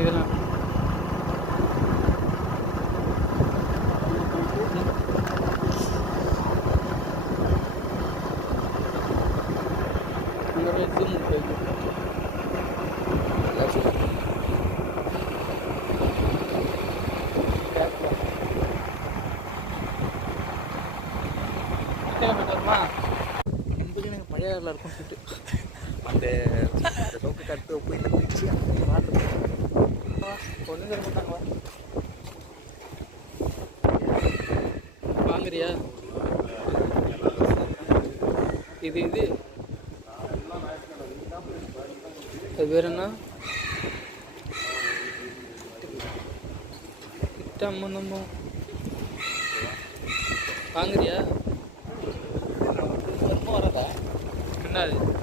No adelante. Gracias. Gracias. Gracias. Gracias. Gracias. no Gracias. Gracias. Gracias. Gracias. Gracias. Gracias. Gracias. Gracias. Gracias. Passenger வாங்குறியா இது இது அது பேர் என்ன திட்டம்மந்தமோ வாங்குறியா வராதா என்னது